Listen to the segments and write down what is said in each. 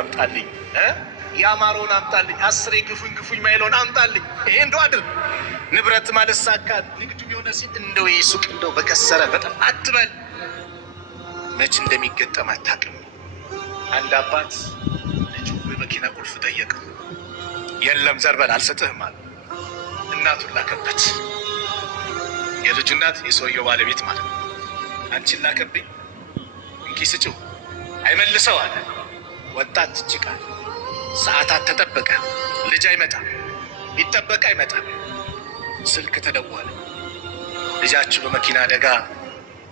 አምጣልኝ፣ ያማረውን አምጣልኝ፣ አስሬ ግፉኝ ግፉኝ ማይለውን አምጣልኝ። ይሄ እንደው አድርግ። ንብረት ማለት ሳካት ንግዱ የሆነ ሲል እንደው የሱቅ እንደው በከሰረ በጣም አትበል። መች እንደሚገጠም አታውቅም። አንድ አባት ልጁ በመኪና ቁልፍ ጠየቀ። የለም ዘርበል አልሰጥህም አለ። እናቱን ላከበት። የልጁ እናት የሰውየው ባለቤት ማለት ነው። አንቺን ላከብኝ እንኪ ስጭው፣ አይመልሰው አለ። ወጣት ትጭቃል። ሰዓታት ተጠበቀ። ልጅ አይመጣም፣ ቢጠበቅ አይመጣም። ስልክ ተደወለ። ልጃችሁ በመኪና አደጋ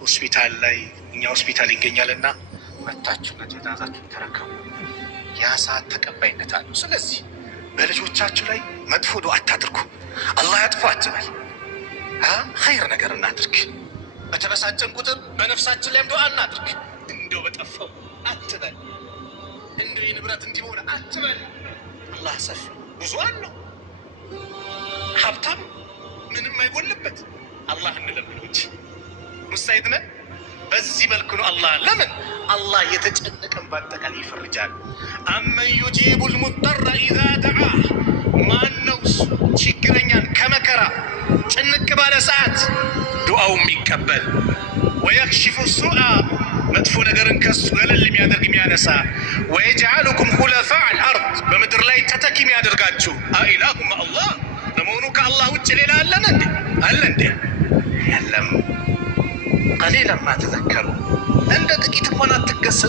ሆስፒታል ላይ እኛ ሆስፒታል ይገኛልና መታችሁ ትዕዛዛችሁን ተረከቡ። ያ ሰዓት ተቀባይነት አለው። ስለዚህ በልጆቻችሁ ላይ መጥፎ ዱዓ አታድርጉ። አላህ ያጥፎ አትበል። ኸይር ነገር እናድርግ። በተበሳጨን ቁጥር በነፍሳችን ላይም ዱዓ እናድርግ። እንደው በጠፋው አትበል። እንደው የንብረት እንዲሆነ አትበል። አላህ ሰፊ ብዙ አለው። ሀብታም ምንም አይጎልበት። አላህ እንለምነው እንጂ ሙሳይድ ነን። በዚህ መልኩ ነው አላህ ለምን አላህ የተጨነቀን በአጠቃላይ ይፈርጃል። አመን ዩጂቡል ሙጠራ ኢዛ ደዓ፣ ማነው ችግረኛን ከመከራ ጭንቅ ባለ ሰዓት ዱዓው የሚቀበል፣ ወየክሽፉ ሱአ፣ መጥፎ ነገርን ከሱ ገለል የሚያደርግ የሚያነሳ፣ ወየጅዓሉኩም ሁለፋዕ አልአርድ፣ በምድር ላይ ተተኪ የሚያደርጋችሁ። አኢላሁ መዐላህ፣ ለመሆኑ ከአላህ ውጭ ሌላ አለን እንዴ? አለ እንዴ? የለም። ቀሊለን ማ ተዘከሩ፣ እንደ ጥቂት እንኳን አትገሰጹ።